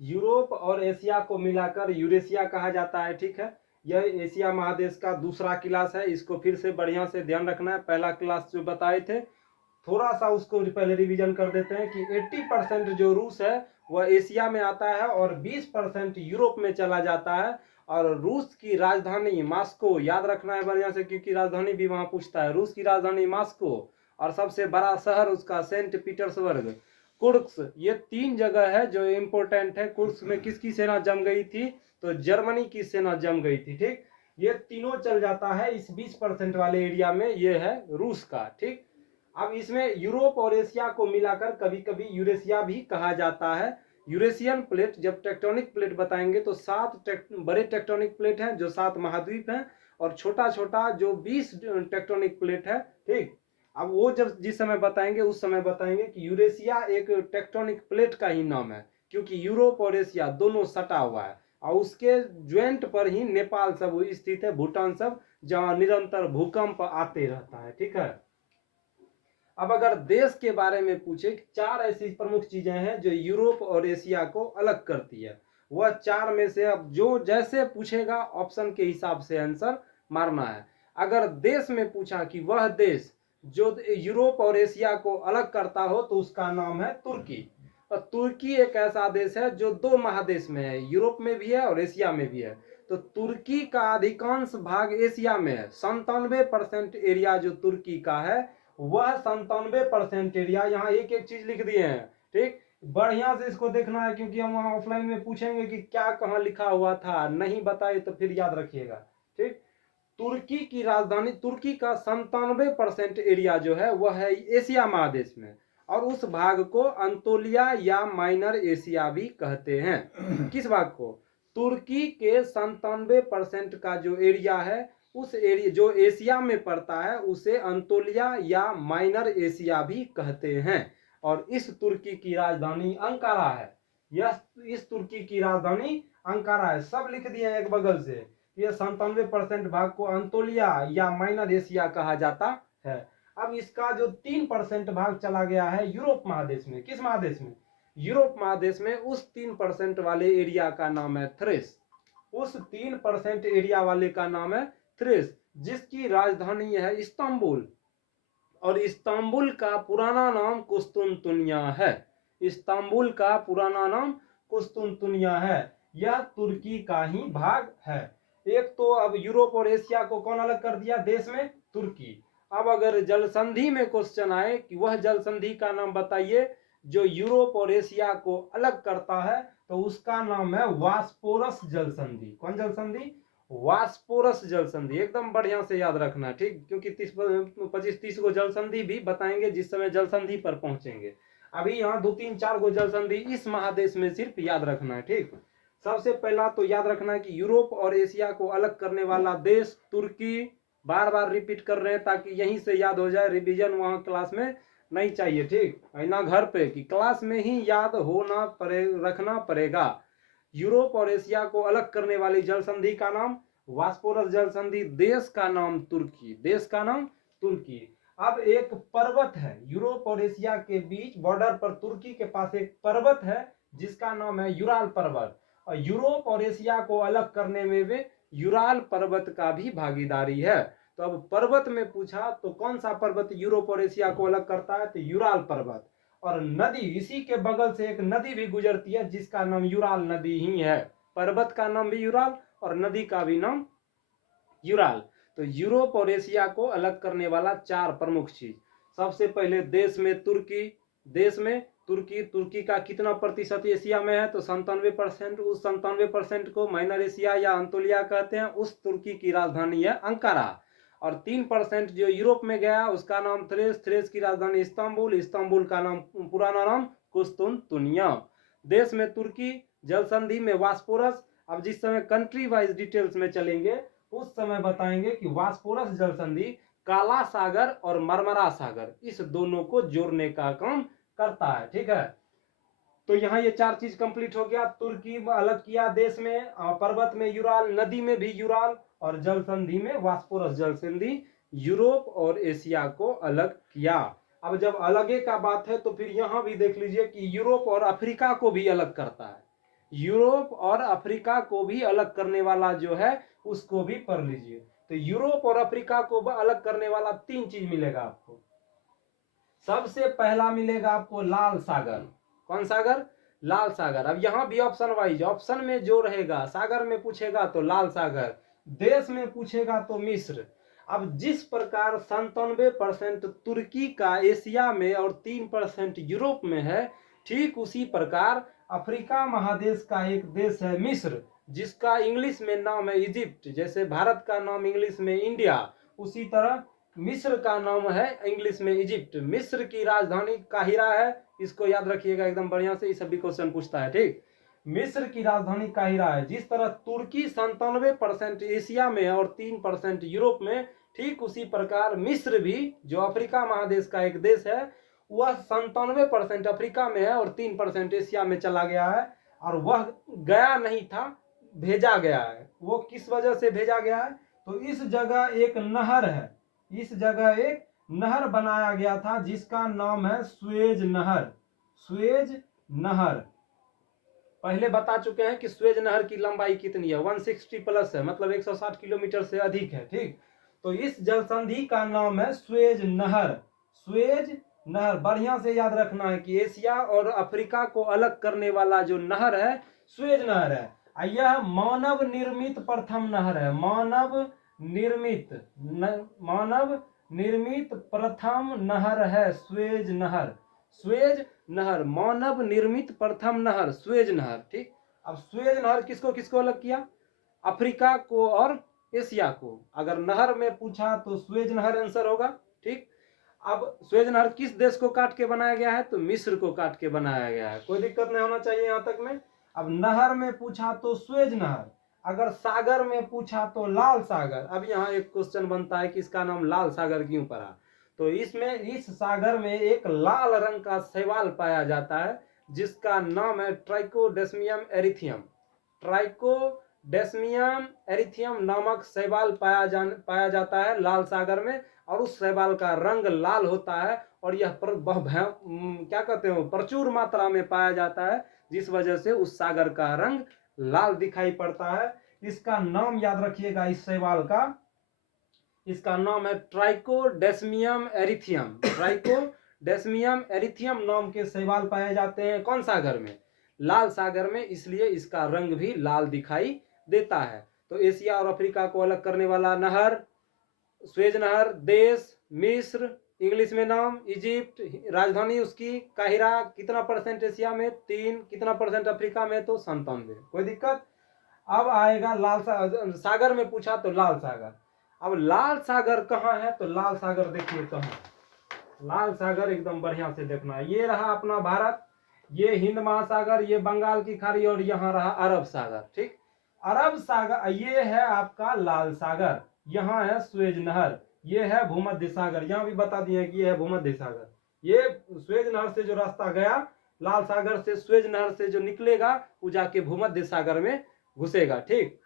Europe और Asia को मिलाकर यूरेशिया कहा जाता है। ठीक है, यह एशिया महादेश का दूसरा क्लास है। इसको फिर से बढ़िया से ध्यान रखना है। पहला क्लास जो बताए थे, थोड़ा सा उसको पहले रिवीजन कर देते हैं कि 80% जो रूस है वह एशिया में आता है और 20% यूरोप में चला जाता है। और रूस की राजधानी मॉस्को याद रखना है बढ़िया से, क्योंकि राजधानी भी वहां पूछता है। रूस की राजधानी मॉस्को और सबसे बड़ा शहर उसका सेंट पीटर्सबर्ग, कुर्स्क, ये तीन जगह है जो इम्पोर्टेंट है। कुर्स्क में किसकी सेना जम गई थी? तो जर्मनी की सेना जम गई थी। ठीक, ये तीनों चल जाता है इस 20% वाले एरिया में, ये है रूस का। ठीक, अब इसमें यूरोप और एशिया को मिलाकर कभी कभी यूरेशिया भी कहा जाता है। यूरेशियन प्लेट, जब टेक्टोनिक प्लेट बताएंगे तो 7 बड़े टेक्टोनिक प्लेट हैं जो 7 महाद्वीप हैं, और छोटा छोटा जो 20 टेक्टोनिक प्लेट है। ठीक, अब वो जब जिस समय बताएंगे उस समय बताएंगे कि यूरेशिया एक टेक्टोनिक प्लेट का ही नाम है, क्योंकि यूरोप और एशिया दोनों सटा हुआ है और उसके ज्वाइंट पर ही नेपाल सब स्थित है, भूटान सब, जहां निरंतर भूकंप आते रहता है। ठीक है, अब अगर देश के बारे में पूछे, 4 ऐसी प्रमुख चीजें हैं जो यूरोप और एशिया को अलग करती है। वह 4 में से अब जो जैसे पूछेगा ऑप्शन के हिसाब से आंसर मारना है। अगर देश में पूछा कि वह देश जो यूरोप और एशिया को अलग करता हो तो उसका नाम है तुर्की। और तुर्की एक ऐसा देश है जो 2 महादेश में है, यूरोप में भी है और एशिया में भी है। तो तुर्की का अधिकांश भाग एशिया में है। 97% एरिया जो तुर्की का है वह 97% एरिया, यहाँ एक एक चीज लिख दिए हैं। ठीक, बढ़िया से इसको देखना है, क्योंकि हम वहां ऑफलाइन में पूछेंगे कि क्या कहाँ लिखा हुआ था, नहीं बताए तो फिर याद रखिएगा। ठीक, तुर्की की राजधानी, तुर्की का 97% एरिया जो है वह है एशिया महादेश में, और उस भाग को अंतोलिया या माइनर एशिया भी कहते हैं। किस भाग को? तुर्की के 97% का जो एरिया है, उस एरिया जो एशिया में पड़ता है उसे अंतोलिया या माइनर एशिया भी कहते हैं। और इस तुर्की की राजधानी अंकारा है। यह इस तुर्की की राजधानी अंकारा है। सब लिख दिए एक बगल से। ये 97% भाग को अंतोलिया या माइनर एशिया कहा जाता है। अब इसका जो 3% भाग चला गया है यूरोप महादेश में। किस महादेश में? यूरोप महादेश में। उस 3% वाले एरिया का नाम है थ्रेस। उस 3% एरिया वाले का नाम है थ्रेस, जिसकी राजधानी है इस्तांबुल, और इस्तांबुल का पुराना नाम कुस्तुनतुनिया है। इस्तांबुल का पुराना नाम कुस्तुनतुनिया है। यह तुर्की का ही भाग है। एक तो अब यूरोप और एशिया को कौन अलग कर दिया देश में? तुर्की। अब अगर जल संधि में क्वेश्चन आए कि वह जल संधि का नाम बताइए जो यूरोप और एशिया को अलग करता है, तो उसका नाम है वास्पोरस जल संधि। कौन जल संधि? वास्पोरस जल संधि। एकदम बढ़िया से याद रखना। ठीक, क्योंकि 25-30 गो जल संधि भी बताएंगे जिस समय जल संधि पर पहुंचेंगे। अभी यहाँ 2-3-4 गो जल संधि इस महादेश में सिर्फ याद रखना है। ठीक, सबसे पहला तो याद रखना है कि यूरोप और एशिया को अलग करने वाला देश तुर्की। बार बार रिपीट कर रहे हैं ताकि यहीं से याद हो जाए, रिवीजन वहां क्लास में नहीं चाहिए। ठीक, ना घर पे, कि क्लास में ही याद होना रखना पड़ेगा। यूरोप और एशिया को अलग करने वाली जल संधि का नाम वास्पोरस जल संधि। देश का नाम तुर्की। देश का नाम तुर्की। अब एक पर्वत है यूरोप और एशिया के बीच बॉर्डर पर, तुर्की के पास एक पर्वत है जिसका नाम है यूराल पर्वत। और यूरोप और एशिया को अलग करने में वे यूराल पर्वत का भी भागीदारी है। तो अब पर्वत में पूछा तो कौन सा पर्वत यूरोप और एशिया को अलग करता है? तो यूराल पर्वत। और नदी, इसी के बगल से एक नदी भी गुजरती है जिसका नाम यूराल नदी ही है। पर्वत का नाम भी यूराल और नदी का भी नाम यूराल। तो यूरोप और एशिया को अलग करने वाला 4 प्रमुख चीज। सबसे पहले देश में तुर्की। देश में तुर्की। तुर्की का कितना प्रतिशत एशिया में है? तो 97%। उस 97% को माइनर एशिया या अंतोलिया कहते हैं। उस तुर्की की राजधानी है अंकारा। और 3% जो यूरोप में गया उसका नाम थ्रेस। थ्रेस की राजधानी इस्तांबुल। इस्तांबुल का नाम, पुराना नाम कुस्तुनतुनिया। देश में तुर्की, जल संधि में वास्पोरस। अब जिस समय कंट्री वाइज डिटेल्स में चलेंगे उस समय बताएंगे कि वास्पोरस जल संधि काला सागर और मरमरा सागर, इस दोनों को जोड़ने का काम करता है। ठीक है, तो यहाँ ये 4 चीज कंप्लीट हो गया। तुर्की अलग किया देश में, पर्वत में यूराल, नदी में भी यूराल, और जल संधि में वास्पोरस जल संधि यूरोप और एशिया को अलग किया। अब जब अलगे का बात है तो फिर यहाँ भी देख लीजिए कि यूरोप और अफ्रीका को भी अलग करता है। यूरोप और अफ्रीका को भी अलग करने वाला जो है उसको भी पढ़ लीजिए। तो यूरोप और अफ्रीका को अलग करने वाला 3 चीज मिलेगा आपको। सबसे पहला मिलेगा आपको लाल सागर। कौन सागर? लाल सागर। अब यहां भी ऑप्शन वाइज, ऑप्शन में जो रहेगा, सागर में पूछेगा तो लाल सागर, देश में पूछेगा तो मिस्र। अब जिस प्रकार 97% तुर्की का एशिया में और 3% यूरोप में है, ठीक उसी प्रकार अफ्रीका महादेश का एक देश है मिस्र, जिसका इंग्लिश में नाम है इजिप्ट। जैसे भारत का नाम इंग्लिश में इंडिया, उसी तरह मिस्र का नाम है इंग्लिश में इजिप्ट। मिस्र की राजधानी काहिरा है, इसको याद रखिएगा एकदम बढ़िया से, इस भी क्वेश्चन पूछता है। ठीक, मिस्र की राजधानी काहिरा है। जिस तरह तुर्की 97% एशिया में और 3% यूरोप में, ठीक उसी प्रकार मिस्र भी, जो अफ्रीका महादेश का एक देश है, वह 97% अफ्रीका में है और 3% एशिया में चला गया है। और वह गया नहीं था, भेजा गया है। वो किस वजह से भेजा गया है? तो इस जगह एक नहर है, इस जगह एक नहर बनाया गया था जिसका नाम है स्वेज नहर। स्वेज नहर पहले बता चुके हैं कि स्वेज नहर की लंबाई कितनी है, 160 प्लस है, मतलब 160 किलोमीटर से अधिक है। ठीक, तो इस जल संधि का नाम है स्वेज नहर। स्वेज नहर बढ़िया से याद रखना है कि एशिया और अफ्रीका को अलग करने वाला जो नहर है स्वेज नहर है। यह मानव निर्मित प्रथम नहर है। मानव निर्मित प्रथम नहर है स्वेज नहर। स्वेज नहर मानव निर्मित प्रथम नहर, स्वेज नहर। ठीक, अब स्वेज नहर किसको किसको अलग किया? अफ्रीका को और एशिया को। अगर नहर में पूछा तो स्वेज नहर आंसर होगा। ठीक, अब स्वेज नहर किस देश को काट के बनाया गया है? तो मिस्र को काट के बनाया गया है। कोई दिक्कत नहीं होना चाहिए यहां तक में। अब नहर में पूछा तो स्वेज नहर, अगर सागर में पूछा तो लाल सागर। अब यहाँ एक क्वेश्चन बनता है कि इसका नाम लाल सागर क्यों पड़ा? तो इसमें, इस सागर में एक लाल रंग का शैवाल पाया जाता है जिसका नाम है ट्राइकोडेस्मियम एरिथियम। ट्राइकोडेस्मियम एरिथियम नामक शैवाल पाया जाता है लाल सागर में, और उस शैवाल का रंग लाल होता है। और यह क्या कहते हैं, प्रचुर मात्रा में पाया जाता है, जिस वजह से उस सागर का रंग लाल दिखाई पड़ता है। इसका नाम याद रखिएगा इस शैवाल का, इसका नाम है ट्राइकोडेस्मियम एरिथियम। ट्राइकोडेस्मियम एरिथियम नाम के शैवाल पाए जाते हैं कौन सागर में? लाल सागर में, इसलिए इसका रंग भी लाल दिखाई देता है। तो एशिया और अफ्रीका को अलग करने वाला नहर स्वेज नहर, देश मिस्र, इंग्लिश में नाम इजिप्ट, राजधानी उसकी काहिरा, कितना परसेंट एशिया में 3, कितना परसेंट अफ्रीका में तो 97। कोई दिक्कत? अब आएगा लाल सागर में पूछा तो लाल सागर। अब लाल सागर कहाँ है? तो लाल सागर देखिए कहाँ, लाल सागर एकदम बढ़िया से देखना। ये रहा अपना भारत, ये हिंद महासागर, ये बंगाल की खाड़ी, और यहाँ रहा अरब सागर। ठीक, अरब सागर ये है आपका लाल सागर, यहाँ है स्वेज नहर, ये है भूमध्य सागर। यहाँ भी बता दिए कि ये है भूमध्य सागर। ये स्वेज नहर से जो रास्ता गया, लाल सागर से स्वेज नहर से जो निकलेगा, वो जाके भूमध्य सागर में घुसेगा। ठीक,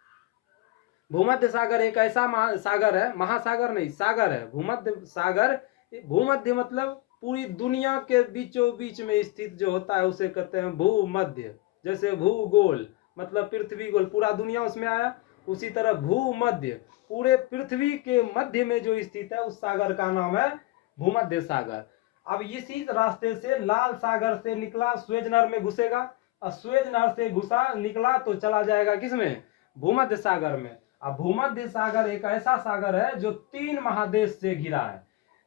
भूमध्य सागर एक ऐसा सागर है, महासागर नहीं सागर है, भूमध्य सागर। भूमध्य मतलब पूरी दुनिया के बीचों बीच में स्थित जो होता है उसे कहते हैं भूमध्य। जैसे भूगोल मतलब पृथ्वी गोल, पूरा दुनिया उसमें आया, उसी तरह भूमध्य पूरे पृथ्वी के मध्य में जो स्थित है उस सागर का नाम है भूमध्य सागर। अब इसी रास्ते से लाल सागर से निकला, स्वेज नहर में घुसेगा, और स्वेज नहर से घुसा निकला तो चला जाएगा किसमें? भूमध्य सागर में। अब भूमध्य सागर एक ऐसा सागर है जो 3 महादेश से घिरा है,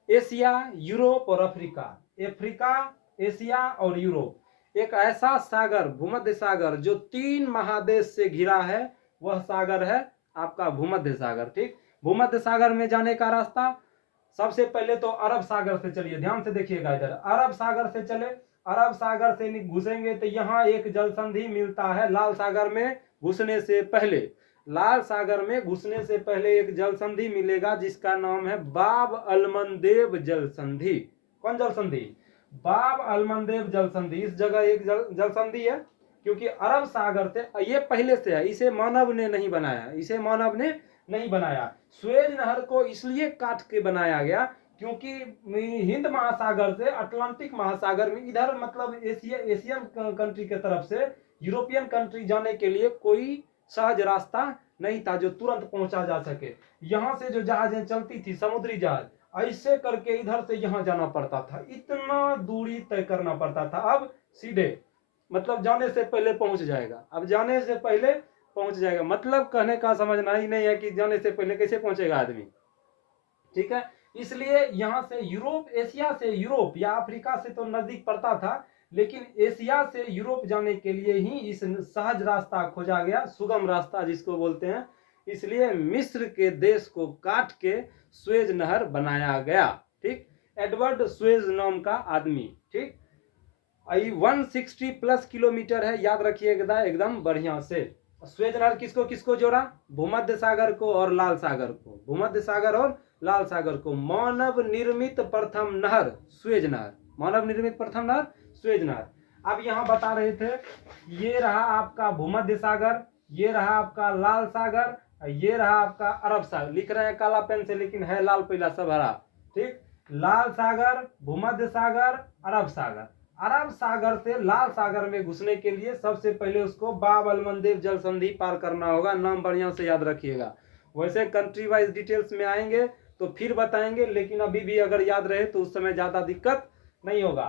एशिया, यूरोप और अफ्रीका। अफ्रीका, एशिया और यूरोप। एक ऐसा सागर भूमध्य सागर जो 3 महादेश से घिरा है, वह सागर है आपका भूमध्य सागर। ठीक, भूमध्य सागर में जाने का रास्ता सबसे पहले तो अरब सागर से चलिए, ध्यान से देखिएगा इधर, अरब सागर से चले, अरब सागर से घुसेंगे तो यहाँ एक जल संधि मिलता है लाल सागर में घुसने से पहले। लाल सागर में घुसने से पहले एक जल संधि मिलेगा जिसका नाम है बाब अलमंदेब जल संधि। कौन जल संधि? बाब अलमंदेब जल संधि। इस जगह एक जल संधि है, क्योंकि अरब सागर से, ये पहले से है, इसे मानव ने नहीं बनाया, इसे मानव ने नहीं बनाया। स्वेज नहर को इसलिए काट के बनाया गया क्योंकि हिंद महासागर से अटलांटिक महासागर में, इधर मतलब एशियन कंट्री के तरफ से यूरोपियन कंट्री जाने के लिए कोई सहज रास्ता नहीं था जो तुरंत पहुंचा जा सके। यहाँ से जो जहाजें चलती थी, समुद्री जहाज, ऐसे करके इधर से यहाँ जाना पड़ता था, इतना दूरी तय करना पड़ता था। अब सीधे मतलब जाने से पहले पहुंच जाएगा, अब जाने से पहले पहुंच जाएगा। मतलब कहने का समझना ही नहीं है कि जाने से पहले कैसे पहुंचेगा आदमी, ठीक है। इसलिए यहाँ से यूरोप, एशिया से यूरोप या अफ्रीका से तो नजदीक पड़ता था, लेकिन एशिया से यूरोप जाने के लिए ही इस सहज रास्ता खोजा गया, सुगम रास्ता जिसको बोलते हैं। इसलिए मिस्र के देश को काट के स्वेज नहर बनाया गया, ठीक। एडवर्ड स्वेज नाम का आदमी, ठीक। 160 प्लस किलोमीटर है, याद रखिएगा एकदम बढ़िया से। स्वेज नहर किसको किसको जोड़ा? भूमध्य सागर को और लाल सागर को, भूमध्य सागर और लाल सागर को। मानव निर्मित प्रथम नहर स्वेज नहर, मानव निर्मित प्रथम नहर स्वेज नहर। अब यहाँ बता रहे थे, ये रहा आपका भूमध्य सागर, ये रहा आपका लाल सागर, ये रहा आपका अरब सागर। लिख रहे हैं काला पेन से, लेकिन है लाल पीला सब हरा, ठीक। लाल सागर, भूमध्य सागर, अरब सागर। अरब सागर से लाल सागर में घुसने के लिए सबसे पहले उसको बाब अलमंदेव जल संधि पार करना होगा। नाम बढ़िया से याद रखिएगा। वैसे कंट्री वाइज डिटेल्स में आएंगे तो फिर बताएंगे, लेकिन अभी भी अगर याद रहे तो उस समय ज्यादा दिक्कत नहीं होगा।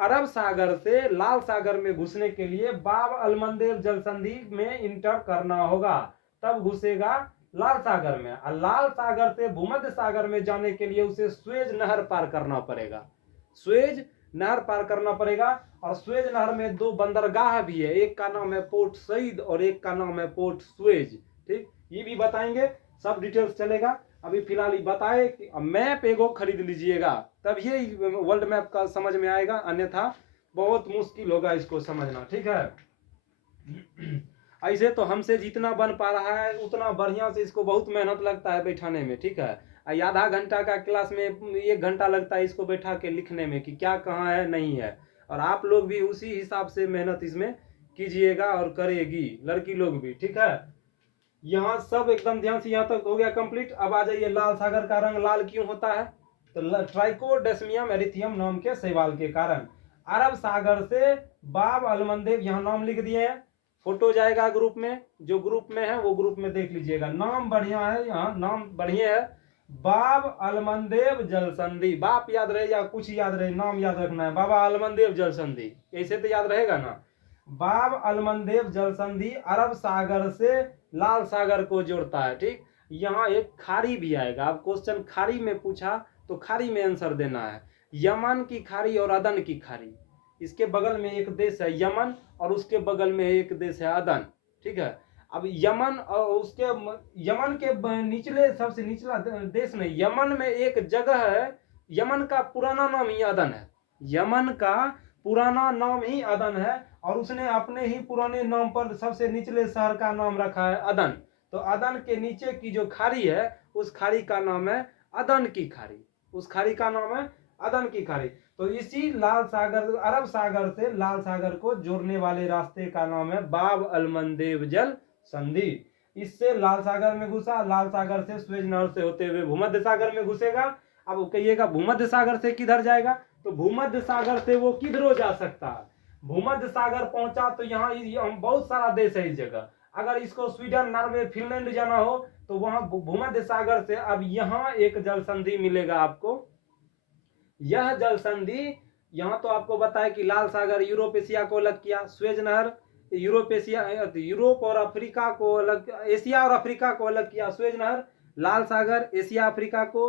अरब सागर से लाल सागर में घुसने के लिए बाब अलमंदेव जल संधि में इंटर करना होगा, तब घुसेगा लाल सागर में। और लाल सागर से भूमध्य सागर में जाने के लिए उसे स्वेज नहर पार करना पड़ेगा, स्वेज नहर पार करना पड़ेगा। और स्वेज नहर में 2 बंदरगाह भी है, एक का नाम है पोर्ट सईद और एक का नाम है पोर्ट स्वेज, ठीक। ये भी बताएंगे, सब डिटेल्स चलेगा। अभी फिलहाल ही बताए कि मैप एगो खरीद लीजिएगा, तब ये वर्ल्ड मैप का समझ में आएगा, अन्यथा बहुत मुश्किल होगा इसको समझना, ठीक है। ऐसे तो हमसे जितना बन पा रहा है उतना बढ़िया से इसको बहुत मेहनत लगता है बैठाने में, ठीक है। आधा घंटा का क्लास में 1 घंटा लगता है इसको बैठा के लिखने में कि क्या कहाँ है नहीं है। और आप लोग भी उसी हिसाब से मेहनत इसमें कीजिएगा और करेगी लड़की लोग भी, ठीक है। यहाँ सब एकदम ध्यान से, यहाँ तक हो गया कंप्लीट। अब आ जाइए, लाल सागर का रंग लाल क्यों होता है? तो ट्राइकोडेस्मियम एरिथियम नाम के शैवाल के कारण। अरब सागर से बाब अलमंदेव, यहाँ नाम लिख दिए हैं, फोटो जाएगा ग्रुप में, जो ग्रुप में है वो ग्रुप में देख लीजिएगा। नाम बढ़िया है, यहाँ नाम बढ़िया है, बाब अलमंदेव जल संधि। बाप याद रहे या कुछ याद रहे, नाम याद रखना है, बाबा अलमंदेव जल संधि, ऐसे तो याद रहेगा ना। बाब अलमंदेव जल संधि अरब सागर से लाल सागर को जोड़ता है, ठीक। यहाँ एक खाड़ी भी आएगा, अब क्वेश्चन खाड़ी में पूछा तो खाड़ी में आंसर देना है। यमन की खाड़ी और अदन की खाड़ी, इसके बगल में एक देश है यमन और उसके बगल में एक देश है अदन, ठीक है। अब यमन और उसके यमन के निचले, सबसे निचला देश नहीं, यमन में एक जगह है, यमन का पुराना नाम ही अदन है, यमन का पुराना नाम ही अदन है, और उसने अपने ही पुराने नाम पर सबसे निचले शहर का नाम रखा है अदन। तो अदन के नीचे की जो खाड़ी है उस खाड़ी का नाम है अदन की खाड़ी, उस खाड़ी का नाम है अदन की खाड़ी। तो इसी लाल सागर, अरब सागर से लाल सागर को जोड़ने वाले रास्ते का नाम है बाब अलमंदेव जल संधि। इससे लाल सागर में घुसा, लाल सागर से स्वेज नहर से होते हुए भूमध्य सागर में घुसेगा। अब कहिएगा भूमध्य सागर से किधर जाएगा, तो भूमध्य सागर से वो किधरों जा सकता है। भूमध्य सागर पहुंचा तो यहाँ बहुत सारा देश है इस जगह, अगर इसको स्वीडन, नॉर्वे, फिनलैंड जाना हो तो वहां भूमध्य सागर से अब यहाँ एक जल संधि मिलेगा आपको। यह जल संधि, यहाँ तो आपको बताया कि लाल सागर यूरोप एशिया को अलग किया, स्वेज नहर यूरोप एशिया, यूरोप और अफ्रीका को अलग, एशिया और अफ्रीका को अलग किया स्वेज नहर। लाल सागर एशिया अफ्रीका को,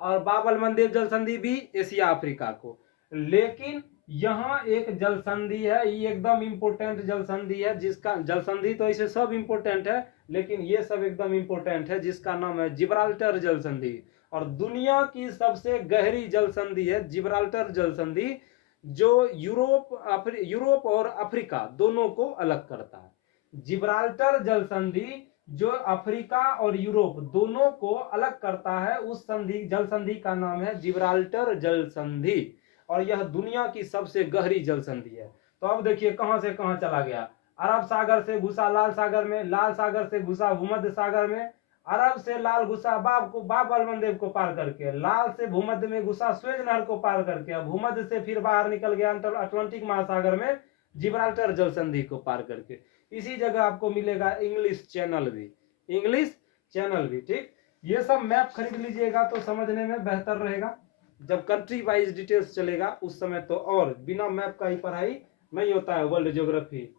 और बाब अलमंदेव जल संधि भी एशिया अफ्रीका को। लेकिन यहाँ एक जल संधि है, ये एकदम इंपोर्टेंट जल संधि है, जिसका जल संधि तो ऐसे सब इंपोर्टेंट है, लेकिन ये सब एकदम इंपोर्टेंट है, जिसका नाम है जिब्राल्टर जल संधि। और दुनिया की सबसे गहरी जल संधि है जिब्राल्टर जल संधि, जो यूरोप और अफ्रीका दोनों को अलग करता है। जिब्राल्टर जल संधि जो अफ्रीका और यूरोप दोनों को अलग करता है, उस संधि, जल संधि का नाम है जिब्राल्टर जल संधि, और यह दुनिया की सबसे गहरी जल संधि है। तो अब देखिए कहां से कहां चला गया, अरब सागर से घुसा लाल सागर में, लाल सागर से घुसा भूमध्य सागर में, अरब से लाल घुसा बाब अलमंदेव को पार करके, लाल से भूमध्य में घुसा स्वेज नहर को पार करके, भूमध्य से फिर बाहर निकल गया अटलांटिक महासागर में जिब्राल्टर जल संधि को पार करके। इसी जगह आपको मिलेगा इंग्लिश चैनल भी, इंग्लिश चैनल भी, ठीक। ये सब मैप खरीद लीजिएगा तो समझने में बेहतर रहेगा। जब कंट्री वाइज डिटेल्स चलेगा उस समय तो, और बिना मैप का ही पढ़ाई नहीं होता है वर्ल्ड ज्योग्राफी।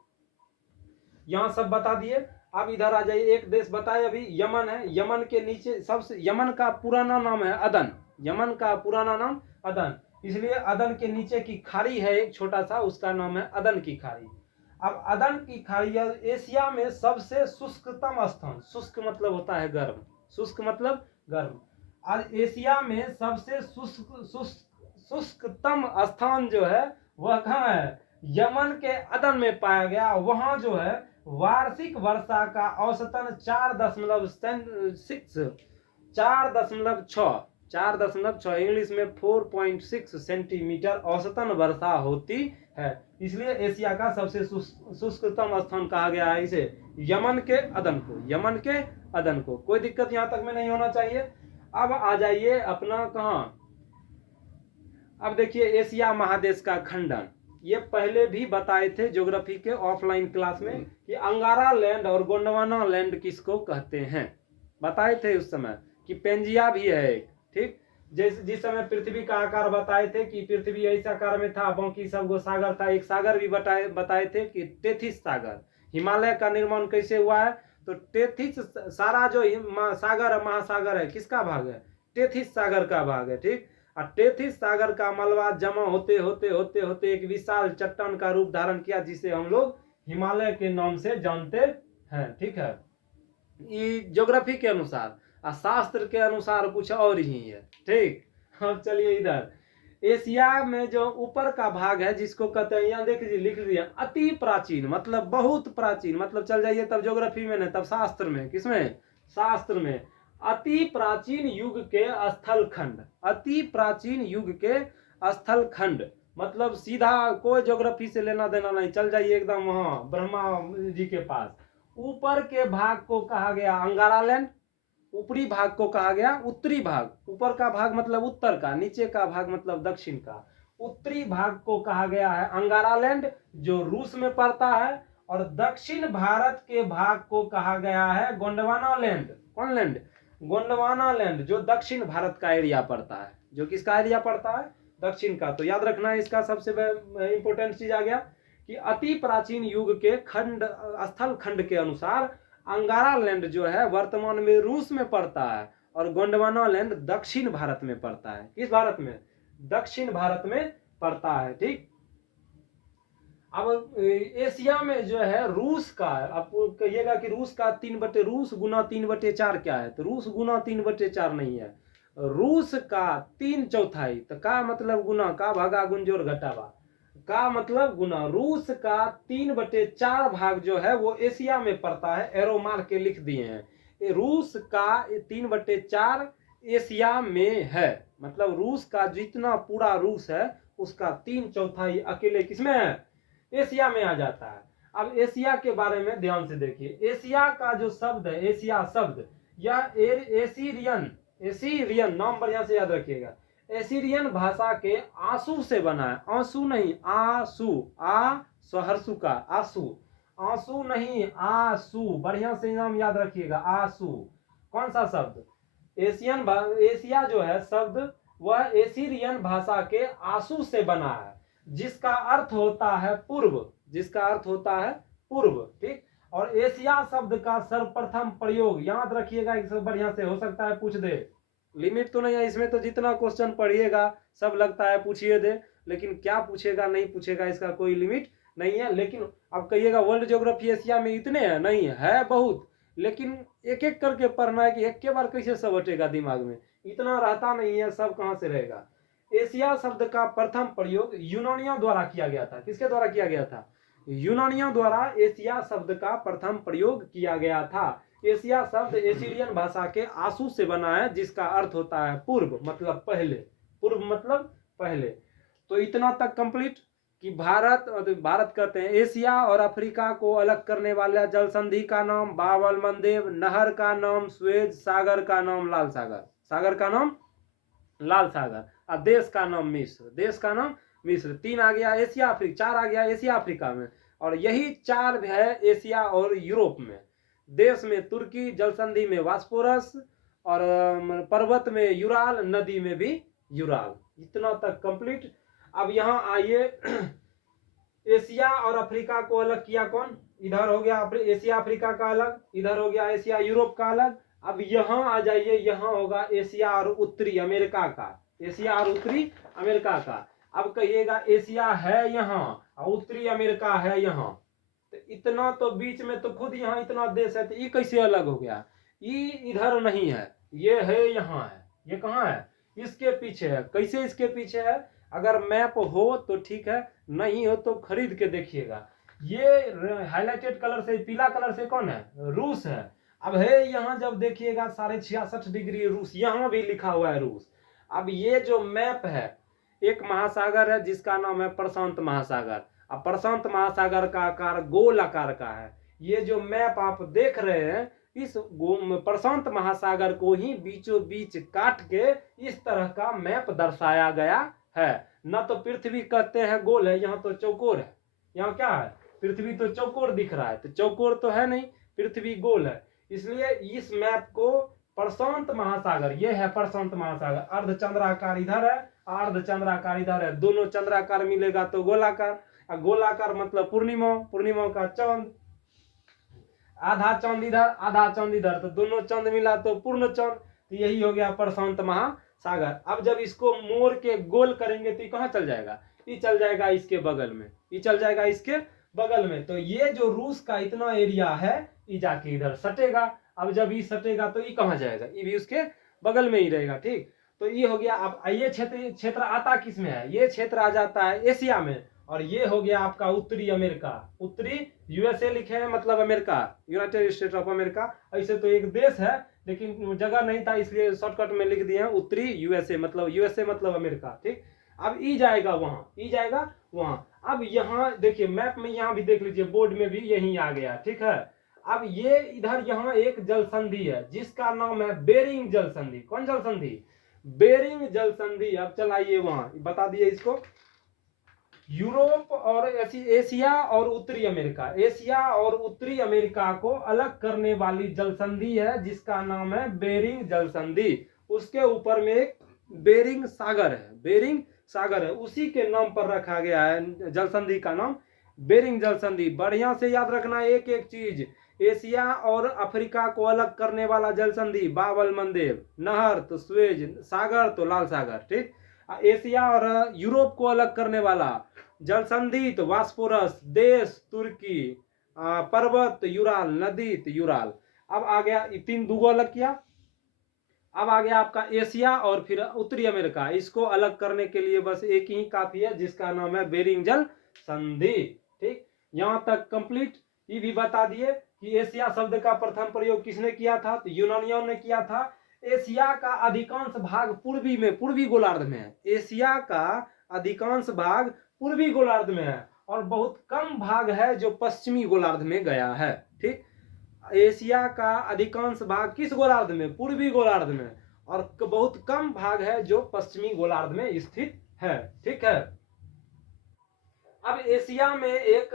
यहाँ सब बता दिए। अब इधर आ जाइए, एक देश बताए अभी, यमन है। यमन के नीचे सबसे, यमन का पुराना नाम है अदन, यमन का पुराना नाम अदन, इसलिए अदन के नीचे की खाड़ी है एक छोटा सा, उसका नाम है अदन की खाड़ी। अब अदन की खाड़ी एशिया में सबसे शुष्कतम स्थान, शुष्क मतलब होता है गर्म, शुष्क मतलब गर्म, आज एशिया में सबसे शुष्कतम स्थान जो है वह कहाँ है, यमन के अदन में पाया गया। वहां जो है वार्षिक वर्षा का औसतन 4.6 इंग्लिश में 4.6 सेंटीमीटर औसतन वर्षा होती है। इसलिए एशिया का सबसे शुष्कतम स्थान कहा गया है इसे, यमन के अदन को, यमन के अदन को। कोई दिक्कत यहां तक में नहीं होना चाहिए। अब आ जाइए अपना कहां, अब देखिए एशिया महादेश का खंडन, ये पहले भी बताए थे ज्योग्राफी के ऑफलाइन क्लास में कि अंगारा लैंड और गोंडवाना लैंड किसको कहते हैं, बताए थे उस समय कि पेंजिया भी है एक, ठीक। जिस समय पृथ्वी का आकार बताए थे कि पृथ्वी ऐसा आकार में था, बाकी सब सागर था, एक सागर भी बताए थे कि टेथिस सागर। हिमालय का निर्माण कैसे हुआ है, तो टेथिस सारा जो सागर महासागर है किसका भाग है, टेथिस सागर का भाग है, ठीक। टेथिस सागर का मलबा जमा होते होते होते होते एक विशाल चट्टान का रूप धारण किया, जिसे हम लोग हिमालय के नाम से जानते हैं, ठीक है। ज्योग्राफी के अनुसार, शास्त्र के अनुसार कुछ और ही है, ठीक। अब चलिए इधर एशिया में जो ऊपर का भाग है जिसको कहते हैं, यहाँ देख लीजिए, लिख लीजिए अति प्राचीन मतलब बहुत प्राचीन, मतलब चल जाइए तब ज्योग्राफी में नहीं तब शास्त्र में, किसमें, शास्त्र में। अति प्राचीन युग के स्थल खंड, अति प्राचीन युग के स्थल खंड मतलब सीधा कोई ज्योग्राफी से लेना देना नहीं, चल जाइए एकदम वहां ब्रह्मा जी के पास। ऊपर के भाग को कहा गया अंगारा लैंड, ऊपरी भाग को कहा गया उत्तरी भाग, ऊपर का भाग मतलब उत्तर का, नीचे का भाग मतलब दक्षिण का। उत्तरी भाग को कहा गया है अंगारा लैंड जो रूस में पड़ता है, और दक्षिण भारत के भाग को कहा गया है गोंडवाना लैंड। कौन लैंड, गोंडवाना लैंड, जो दक्षिण भारत का एरिया पड़ता है, जो किसका एरिया पड़ता है, दक्षिण का। तो याद रखना है, इसका सबसे इंपोर्टेंट चीज आ गया कि अति प्राचीन युग के खंड स्थल खंड के अनुसार अंगारा लैंड जो है वर्तमान में रूस में पड़ता है, और गोंडवाना लैंड दक्षिण भारत में पड़ता है। किस भारत में, दक्षिण भारत में पड़ता है, ठीक। अब एशिया में जो है रूस का, आप कहिएगा कि रूस का रूस गुना 3/4 क्या है, तो रूस गुना 3/4 नहीं है, रूस का 3/4, तो का मतलब गुना, का भागा गुंजोर घटावा, का मतलब गुना, रूस का 3/4 भाग जो है वो एशिया में पड़ता है, एरो मार के लिख दिए हैं। रूस का 3/4 एशिया में है, मतलब रूस का जितना पूरा रूस है उसका 3/4 अकेले किसमें है, एशिया में आ जाता है। अब एशिया के बारे में ध्यान से देखिए, एशिया का जो शब्द है, एशिया शब्द, यह एसीरियन, एसीरियन नाम बढ़िया से याद रखिएगा, एसीरियन भाषा के आंसू से बना है, आंसू नहीं आंसू, आ सहरसू का आंसू, आंसू नहीं आंसू, बढ़िया से नाम याद रखिएगा, आंसू। कौन सा शब्द, एशिया जो है शब्द वह एसीरियन भाषा के आंसू से बना है, जिसका अर्थ होता है पूर्व, जिसका अर्थ होता है पूर्व, ठीक। और एशिया शब्द का सर्वप्रथम प्रयोग याद रखिएगा, एक सब बढ़िया से, हो सकता है पूछ दे, लिमिट तो नहीं है इसमें, तो जितना क्वेश्चन पढ़िएगा सब लगता है पूछिए दे, लेकिन क्या पूछेगा नहीं पूछेगा इसका कोई लिमिट नहीं है। लेकिन अब कहिएगा वर्ल्ड ज्योग्राफी एशिया में इतने हैं, नहीं है बहुत, लेकिन एक एक करके पढ़ना है कि एक के बार कैसे सब हटेगा दिमाग में, इतना रहता नहीं है, सब कहां से रहेगा। एशिया शब्द का प्रथम प्रयोग यूनानियों द्वारा किया गया था, किसके द्वारा किया गया था, यूनानियों द्वारा एशिया शब्द का प्रथम प्रयोग किया गया था। एशिया शब्द एसीरियन भाषा के आंसू से बना है, जिसका अर्थ होता है पूर्व मतलब पहले, पूर्व मतलब पहले। तो इतना तक कंप्लीट कि भारत कहते हैं, एशिया और अफ्रीका को अलग करने वाला जल संधि का नाम बाब अल मंदेब, नहर का नाम स्वेज, सागर का नाम लाल सागर, सागर का नाम लाल सागर, और देश का नाम मिस्र, देश का नाम मिस्र, 3 आ गया एशिया अफ्रीका, 4 आ गया एशिया अफ्रीका में, और यही 4 है एशिया और यूरोप में। देश में तुर्की, जल संधि में वास्पोरस, और पर्वत में यूराल, नदी में भी यूराल। इतना तक कंप्लीट। अब यहाँ आइए, एशिया और अफ्रीका को अलग किया कौन? इधर हो गया एशिया अफ्रीका का अलग, इधर हो गया एशिया यूरोप का अलग। अब यहाँ आ जाइए, यहाँ होगा एशिया और उत्तरी अमेरिका का, एशिया और उत्तरी अमेरिका का। अब कहिएगा एशिया है यहाँ और उत्तरी अमेरिका है यहाँ, तो इतना तो बीच में तो खुद यहाँ इतना देश है, तो ये कैसे अलग हो गया? ये इधर नहीं है, ये है यहाँ है, ये कहाँ है? इसके पीछे है। कैसे इसके पीछे है? अगर मैप हो तो ठीक है, नहीं हो तो खरीद के देखिएगा। ये हाईलाइटेड कलर से, पीला कलर से कौन है? रूस है। अब है यहाँ जब देखिएगा 66.5 डिग्री रूस, यहाँ भी लिखा हुआ है रूस। अब ये जो मैप है, एक महासागर है जिसका नाम है प्रशांत महासागर। अब प्रशांत महासागर का आकार गोल आकार का है। ये जो मैप आप देख रहे हैं, इस प्रशांत महासागर को ही बीचों बीच काट के इस तरह का मैप दर्शाया गया है। न तो पृथ्वी कहते हैं गोल है, यहाँ तो चौकोर है। यहाँ क्या है? पृथ्वी तो चौकोर दिख रहा है, तो चौकोर तो है नहीं, पृथ्वी गोल है। इसलिए इस मैप को प्रशांत महासागर, ये है प्रशांत महासागर। अर्धचंद्राकार इधर है, अर्धचंद्राकार इधर है, दोनों चंद्राकार मिलेगा तो गोलाकार। गोलाकार मतलब पूर्णिमा, पूर्णिमा का चांद, आधा चांद इधर आधा चांद इधर, तो दोनों चांद मिला तो पूर्ण चांद। तो यही हो गया प्रशांत महासागर। अब जब इसको मोड़ के गोल करेंगे तो ये कहाँ चल जाएगा? ये चल जाएगा इसके बगल में, ये चल जाएगा इसके बगल में। तो ये जो रूस का इतना एरिया है, ये जाके इधर सटेगा। अब जब ये सटेगा तो ये कहाँ जाएगा? ये भी उसके बगल में ही रहेगा। ठीक, तो ये हो गया। अब ये क्षेत्र आता किस में है? ये क्षेत्र आ जाता है एशिया में। और ये हो गया आपका उत्तरी अमेरिका। उत्तरी यूएसए लिखे हैं मतलब America, United state of America. ऐसे तो एक देश है लेकिन जगह नहीं था, इसलिए शॉर्टकट में लिख दिए हैं उत्तरी यूएसए, मतलब अमेरिका। ठीक, अब ई जाएगा वहां, ई जाएगा वहां। अब यहाँ देखिए मैप में, यहाँ भी देख लीजिए बोर्ड में भी यही आ गया। ठीक है, अब ये इधर यहाँ एक जल संधि है जिसका नाम है बेरिंग जल संधि। कौन जल संधि? बेरिंग जल संधि। अब चलाइए वहां, बता दिए इसको। यूरोप और एशिया और उत्तरी अमेरिका, एशिया और उत्तरी अमेरिका को अलग करने वाली जल संधि है जिसका नाम है बेरिंग जल संधि। उसके ऊपर में एक बेरिंग सागर है, बेरिंग सागर है, उसी के नाम पर रखा गया है जल संधि का नाम बेरिंग जल संधि। बढ़िया से याद रखना एक एक चीज। एशिया और अफ्रीका को अलग करने वाला जल संधि बाबल मंदेब, नहर तो स्वेज, सागर तो लाल सागर। ठीक, एशिया और यूरोप को अलग करने वाला जल संधि तो वास्पोरस, देश तुर्की, पर्वत यूराल, नदी तो यूराल। अब आ गया, तीन दूगो अलग किया। अब आ गया आपका एशिया और फिर उत्तरी अमेरिका। इसको अलग करने के लिए बस एक ही काफी है जिसका नाम है बेरिंग जल संधि। ठीक, यहाँ तक कंप्लीट। ये भी बता दिए कि एशिया शब्द का प्रथम प्रयोग किसने किया था? तो यूनानियों ने किया था। एशिया का अधिकांश भाग पूर्वी में, पूर्वी गोलार्ध में है। एशिया का अधिकांश भाग पूर्वी गोलार्ध में है और बहुत कम भाग है जो पश्चिमी गोलार्ध में गया है। ठीक, एशिया का अधिकांश भाग किस गोलार्ध में? पूर्वी गोलार्ध में, और बहुत कम भाग है जो पश्चिमी गोलार्ध में स्थित है। ठीक है, अब एशिया में एक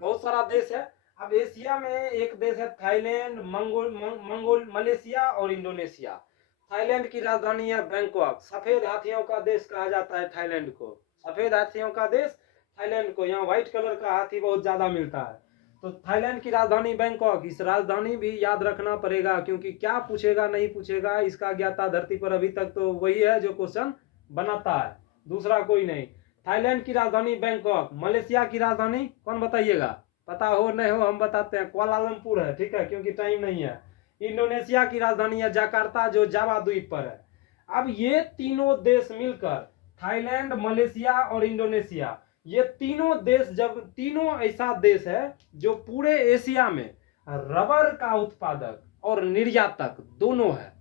बहुत सारा देश है। अब एशिया में एक देश है थाईलैंड, मंगोल, मलेशिया और इंडोनेशिया। थाईलैंड की राजधानी है बैंकॉक। सफेद हाथियों का देश कहा जाता है थाईलैंड को, सफेद हाथियों का देश थाईलैंड को। यहाँ व्हाइट कलर का हाथी बहुत ज्यादा मिलता है। तो थाईलैंड की राजधानी बैंकॉक। इस राजधानी भी याद रखना पड़ेगा क्योंकि क्या पूछेगा नहीं पूछेगा, इसका ज्ञाता धरती पर अभी तक तो वही है जो क्वेश्चन बनाता है, दूसरा कोई नहीं। थाईलैंड की राजधानी बैंकॉक। मलेशिया की राजधानी कौन बताइएगा? पता हो नहीं हो हम बताते हैं, कुआलालंपुर है। ठीक है, क्योंकि टाइम नहीं है। इंडोनेशिया की राजधानी है जकार्ता जो जावा द्वीप पर है। अब ये तीनों देश मिलकर, थाईलैंड, मलेशिया और इंडोनेशिया, ये तीनों देश, जब तीनों ऐसा देश है जो पूरे एशिया में रबर का उत्पादक और निर्यातक दोनों है।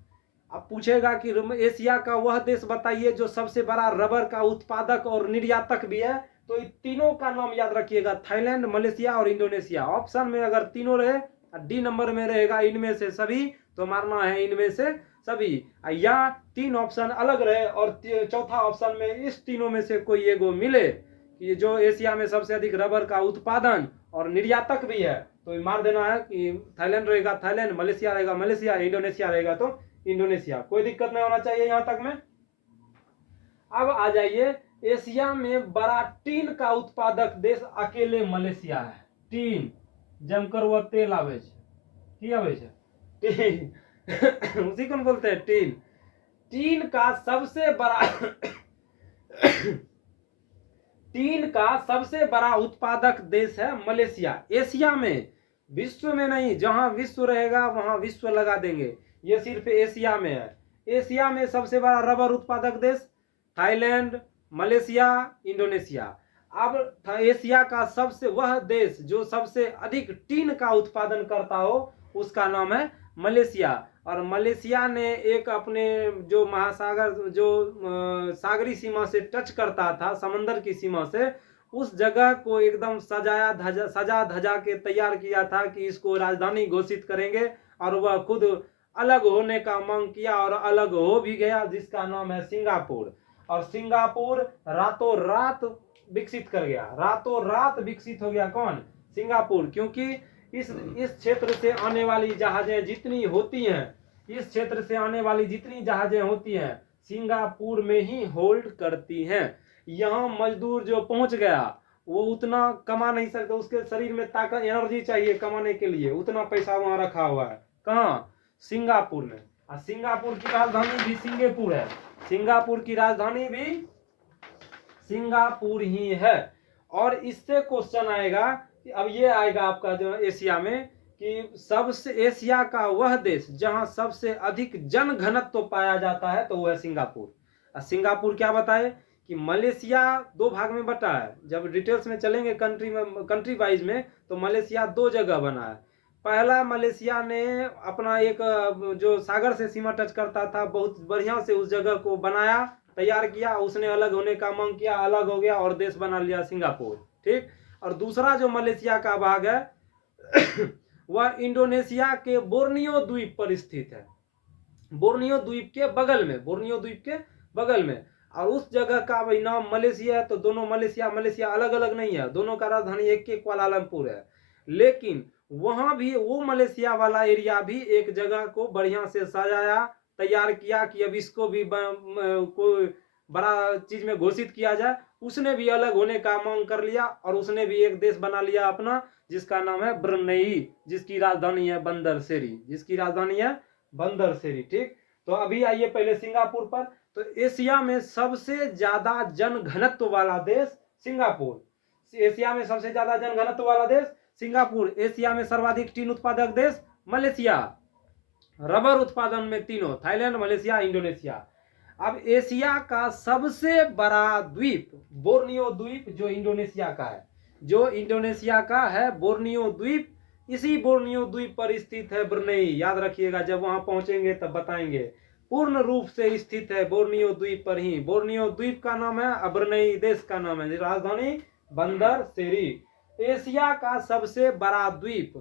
अब पूछेगा कि एशिया का वह देश बताइए जो सबसे बड़ा रबर का उत्पादक और निर्यातक भी है, तो इन तीनों का नाम याद रखिएगा, थाईलैंड, मलेशिया और इंडोनेशिया। ऑप्शन में अगर तीनों रहे, डी नंबर में रहेगा इनमें से सभी, तो मारना है इनमें से सभी, या 3 ऑप्शन अलग रहे और चौथा ऑप्शन में इस तीनों में से कोई एगो मिले कि जो एशिया में सबसे अधिक रबर का उत्पादन और निर्यातक भी है, तो मार देना है कि थाईलैंड रहेगा थाईलैंड, मलेशिया रहेगा मलेशिया, इंडोनेशिया रहेगा तो इंडोनेशिया। कोई दिक्कत नहीं होना चाहिए यहाँ तक में। अब आ जाइए, एशिया में बड़ा टीन का उत्पादक देश अकेले मलेशिया है। टीन जमकर वो तेल आवे छे, की आवे छे टीन उसी को बोलते हैं टीन। टीन का सबसे बड़ा टीन का सबसे बड़ा उत्पादक देश है मलेशिया, एशिया में, विश्व में नहीं। जहां विश्व रहेगा वहां विश्व लगा देंगे, ये सिर्फ एशिया में है। एशिया में सबसे बड़ा रबर उत्पादक देश थाईलैंड, मलेशिया, इंडोनेशिया। अब एशिया का सबसे वह देश जो सबसे अधिक टीन का उत्पादन करता हो उसका नाम है मलेशिया। और मलेशिया ने एक अपने जो महासागर जो सागरी सीमा से टच करता था, समंदर की सीमा से, उस जगह को एकदम सजा धजा के तैयार किया था कि इसको राजधानी घोषित करेंगे, और वह खुद अलग होने का मांग किया और अलग हो भी गया, जिसका नाम है सिंगापुर। और सिंगापुर रातों रात विकसित कर गया, रातों रात विकसित हो गया। कौन? सिंगापुर। क्योंकि इस क्षेत्र से आने वाली जहाजें जितनी होती हैं, इस क्षेत्र से आने वाली जितनी जहाजें होती हैं सिंगापुर में ही होल्ड करती हैं। यहाँ मजदूर जो पहुंच गया वो उतना कमा नहीं सकता, उसके शरीर में ताकत एनर्जी चाहिए कमाने के लिए, उतना पैसा वहां रखा हुआ है। कहाँ? सिंगापुर में। और सिंगापुर की राजधानी भी सिंगापुर है, सिंगापुर की राजधानी भी सिंगापुर ही है। और इससे क्वेश्चन आएगा कि अब ये आएगा आपका जो एशिया में कि सबसे एशिया का वह देश जहां सबसे अधिक जन घनत्व पाया जाता है तो वो है सिंगापुर। और सिंगापुर क्या बताए कि मलेशिया 2 भाग में बटा है। जब डिटेल्स में चलेंगे कंट्री वाइज में, तो मलेशिया 2 जगह बना है। पहला मलेशिया ने अपना एक जो सागर से सीमा टच करता था, बहुत बढ़िया से उस जगह को बनाया, तैयार किया, उसने अलग होने का मांग किया, अलग हो गया और देश बना लिया सिंगापुर। ठीक। और दूसरा जो मलेशिया का भाग है वह इंडोनेशिया के बोर्नियो द्वीप पर स्थित है, बोर्नियो द्वीप के बगल में, बोर्नियो द्वीप के बगल में। और उस जगह का भाई नाम मलेशिया है, तो दोनों मलेशिया अलग अलग नहीं है, दोनों का राजधानी एक एक कुआलालंपुर है। लेकिन वहां भी वो मलेशिया वाला एरिया भी एक जगह को बढ़िया से सजाया, तैयार किया कि अब इसको भी कोई बड़ा चीज में घोषित किया जाए। उसने भी अलग होने का मांग कर लिया और उसने भी एक देश बना लिया अपना, जिसका नाम है ब्रुनेई, जिसकी राजधानी है बंदर सेरी, जिसकी राजधानी है बंदर सेरी। ठीक। तो अभी आइए पहले सिंगापुर पर। तो एशिया में सबसे ज्यादा जन घनत्व वाला देश सिंगापुर, एशिया में सबसे ज्यादा जन घनत्व वाला देश सिंगापुर। एशिया में सर्वाधिक टीन उत्पादक देश मलेशिया, रबर उत्पादन में तीनों थाईलैंड, मलेशिया, इंडोनेशिया। अब एशिया का सबसे बड़ा द्वीप बोर्नियो द्वीप जो इंडोनेशिया का है, जो इंडोनेशिया का है बोर्नियो द्वीप, इसी बोर्नियो द्वीप पर स्थित है ब्रुनेई। याद रखिएगा, जब वहां पहुंचेंगे तब बताएंगे। पूर्ण रूप से स्थित है बोर्नियो द्वीप पर ही। बोर्नियो द्वीप का नाम है, ब्रुनेई देश का नाम है, राजधानी बंदर सेरी। एशिया का सबसे बड़ा द्वीप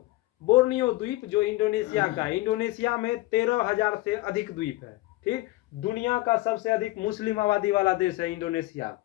बोर्नियो द्वीप जो इंडोनेशिया का, इंडोनेशिया में 13,000 से अधिक द्वीप है। ठीक। दुनिया का सबसे अधिक मुस्लिम आबादी वाला देश है इंडोनेशिया,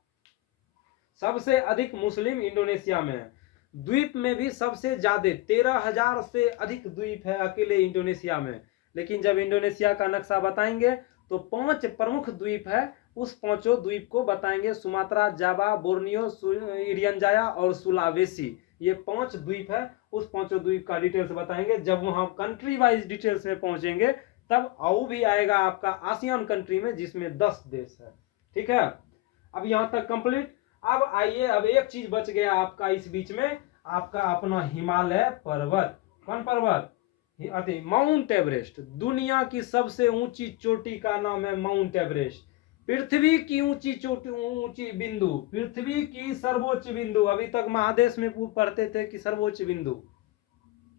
सबसे अधिक मुस्लिम इंडोनेशिया में है। द्वीप में भी सबसे ज्यादा 13,000 से अधिक द्वीप है अकेले इंडोनेशिया में। लेकिन जब इंडोनेशिया का नक्शा बताएंगे तो 5 प्रमुख द्वीप है, उस 5 द्वीप को बताएंगे, सुमात्रा, जावा, बोर्नियो, इरियनजाया और सुलावेसी। ये 5 द्वीप है, उस 5 द्वीप का डिटेल्स बताएंगे। जब वहां कंट्री वाइज डिटेल्स में पहुंचेंगे तब आउ भी आएगा आपका आसियान कंट्री में, जिसमें 10 देश है। ठीक है, अब यहां तक कंप्लीट। अब आइए, अब एक चीज बच गया आपका इस बीच में, आपका अपना हिमालय पर्वत। कौन पर्वत? Mount Everest. दुनिया की सबसे ऊंची चोटी का नाम है माउंट एवरेस्ट। पृथ्वी की ऊंची चोटी, ऊंची बिंदु, पृथ्वी की सर्वोच्च बिंदु। अभी तक महादेश में पढ़ते थे कि सर्वोच्च बिंदु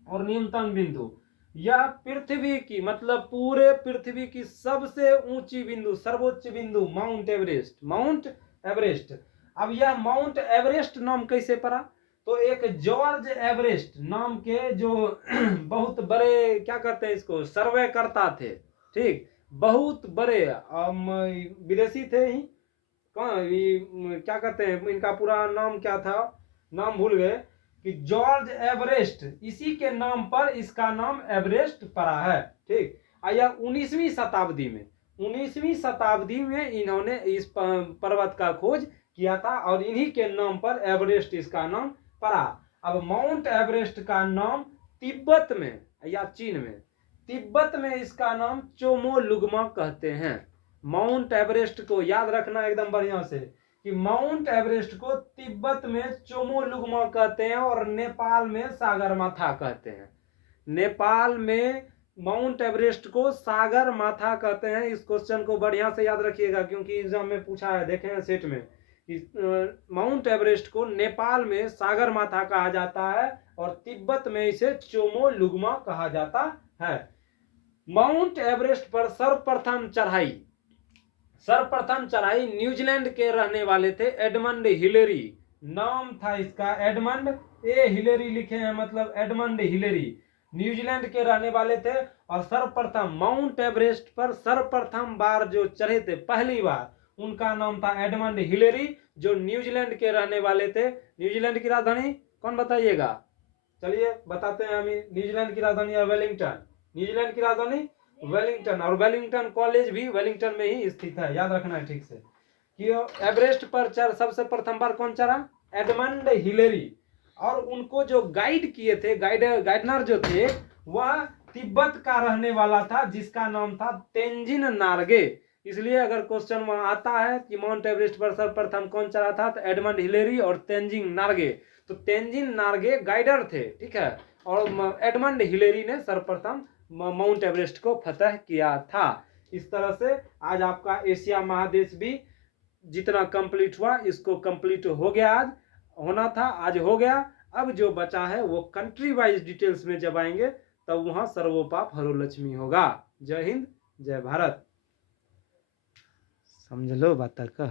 और न्यूनतम बिंदु, यह पृथ्वी की मतलब पूरे पृथ्वी की सबसे ऊंची बिंदु, सर्वोच्च बिंदु माउंट एवरेस्ट, माउंट एवरेस्ट। अब यह माउंट एवरेस्ट नाम कैसे पड़ा? तो एक जॉर्ज एवरेस्ट नाम के जो बहुत बड़े क्या कहते हैं इसको, सर्वे करता थे। ठीक, बहुत बड़े विदेशी थे ही, कौन क्या कहते हैं, इनका पूरा नाम क्या था, नाम भूल गए, कि जॉर्ज एवरेस्ट, इसी के नाम पर इसका नाम एवरेस्ट पड़ा है। ठीक, यह 19वीं शताब्दी में, 19वीं शताब्दी में इन्होंने इस पर्वत का खोज किया था और इन्हीं के नाम पर एवरेस्ट इसका नाम पड़ा। अब माउंट एवरेस्ट का नाम तिब्बत में या चीन में, तिब्बत में इसका नाम चोमोलुंगमा कहते हैं। माउंट एवरेस्ट को याद रखना एकदम बढ़िया से कि माउंट एवरेस्ट को तिब्बत में चोमोलुंगमा कहते हैं और नेपाल में सागरमाथा कहते हैं। नेपाल में माउंट एवरेस्ट को सागर माथा कहते हैं। इस क्वेश्चन को बढ़िया से याद रखिएगा क्योंकि एग्जाम में पूछा है, देखे हैं सेट में। माउंट एवरेस्ट को नेपाल में सागर माथा कहा जाता है और तिब्बत में इसे चोमोलुंगमा कहा जाता है। माउंट एवरेस्ट पर सर्वप्रथम चढ़ाई न्यूजीलैंड के रहने वाले थे एडमंड हिलेरी, नाम था इसका एडमंड, हिलेरी लिखे हैं, मतलब एडमंड हिलेरी, न्यूजीलैंड के रहने वाले थे। और सर्वप्रथम माउंट एवरेस्ट पर सर्वप्रथम बार जो चढ़े थे, पहली बार, उनका नाम था एडमंड हिलेरी, जो न्यूजीलैंड के रहने वाले थे। न्यूजीलैंड की राजधानी कौन बताइएगा? चलिए बताते हैं हम। न्यूजीलैंड की राजधानी है वेलिंगटन, न्यूजीलैंड की राजधानी वेलिंगटन, और वेलिंगटन कॉलेज भी वेलिंगटन में ही स्थित है, याद रखना है ठीक से। कि एवरेस्ट पर सबसे प्रथम बार कौन चढ़ा? Edmund Hillary. और उनको जो गाइड किए थे, गाइडनर जो थे, वह तिब्बत का रहने वाला था जिसका नाम था तेंजिन नार्गे। इसलिए अगर क्वेश्चन वहां आता है कि माउंट एवरेस्ट पर सर्वप्रथम कौन चढ़ा था, तो एडमंड हिलेरी और तेंजिन नार्गे। तो तेंजिन नार्गे गाइडर थे, ठीक है, और एडमंड हिलेरी ने सर्वप्रथम माउंट एवरेस्ट को फतह किया था। इस तरह से आज आपका एशिया महादेश भी जितना कंप्लीट हुआ, इसको कंप्लीट हो गया, आज होना था, आज हो गया। अब जो बचा है वो कंट्री वाइज डिटेल्स में जब आएंगे तब वहां सर्वोपाप हरोलक्ष्मी होगा। जय हिंद, जय भारत। समझ लो बात का।